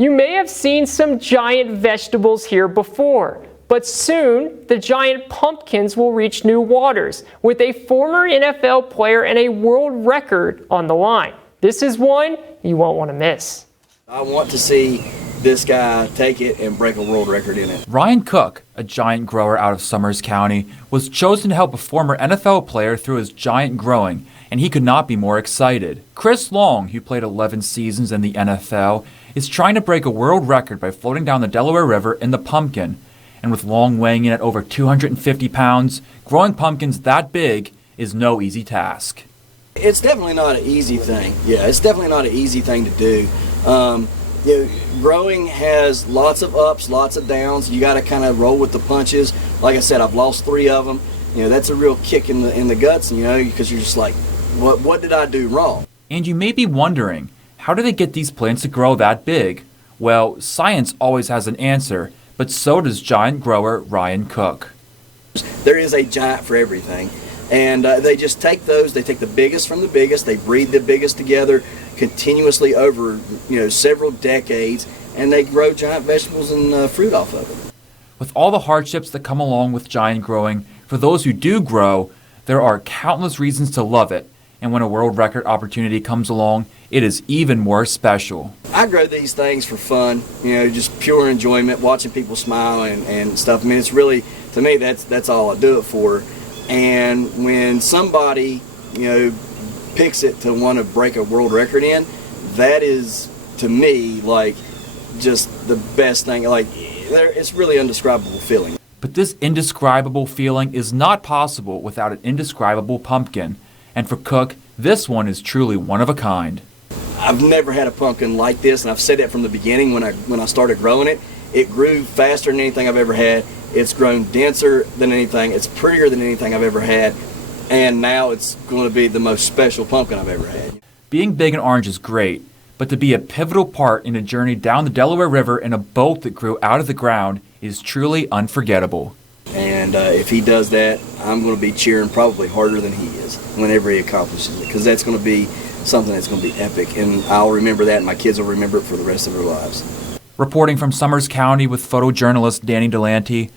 You may have seen some giant vegetables here before, but soon the giant pumpkins will reach new waters with a former NFL player and a world record on the line. This is one you won't want to miss. I want to see this guy take it and break a world record in it. Ryan Cook, a giant grower out of Summers County, was chosen to help a former NFL player through his giant growing, and he could not be more excited. Chris Long, who played 11 seasons in the NFL, is trying to break a world record by floating down the Delaware River in the pumpkin. And with Long weighing in at over 250 pounds, growing pumpkins that big is no easy task. It's definitely not an easy thing. Yeah, it's definitely not an easy thing to do. Growing has lots of ups, lots of downs. You got to kind of roll with the punches. Like I said, I've lost 3 of them. That's a real kick in the guts, because you're just like, what did I do wrong? And you may be wondering, how do they get these plants to grow that big? Well, science always has an answer, but so does giant grower Ryan Cook. There is a giant for everything, and they just take those. They take the biggest from the biggest. They breed the biggest together continuously over several decades, and they grow giant vegetables and fruit off of it. With all the hardships that come along with giant growing, for those who do grow, there are countless reasons to love it. And when a world record opportunity comes along, it is even more special. I grow these things for fun, just pure enjoyment, watching people smile and stuff. I mean, it's really, to me, that's all I do it for. And when somebody, picks it to want to break a world record in, that is, to me, like, just the best thing. Like, it's really indescribable feeling. But this indescribable feeling is not possible without an indescribable pumpkin. And for Cook, this one is truly one of a kind. I've never had a pumpkin like this, and I've said that from the beginning when I started growing it. It grew faster than anything I've ever had. It's grown denser than anything. It's prettier than anything I've ever had. And now it's going to be the most special pumpkin I've ever had. Being big and orange is great, but to be a pivotal part in a journey down the Delaware River in a boat that grew out of the ground is truly unforgettable. And if he does that, I'm going to be cheering probably harder than he is whenever he accomplishes it, because that's going to be something that's going to be epic, and I'll remember that, and my kids will remember it for the rest of their lives. Reporting from Summers County with photojournalist Danny DeLanty,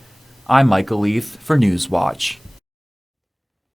I'm Michael LEITH for Newswatch.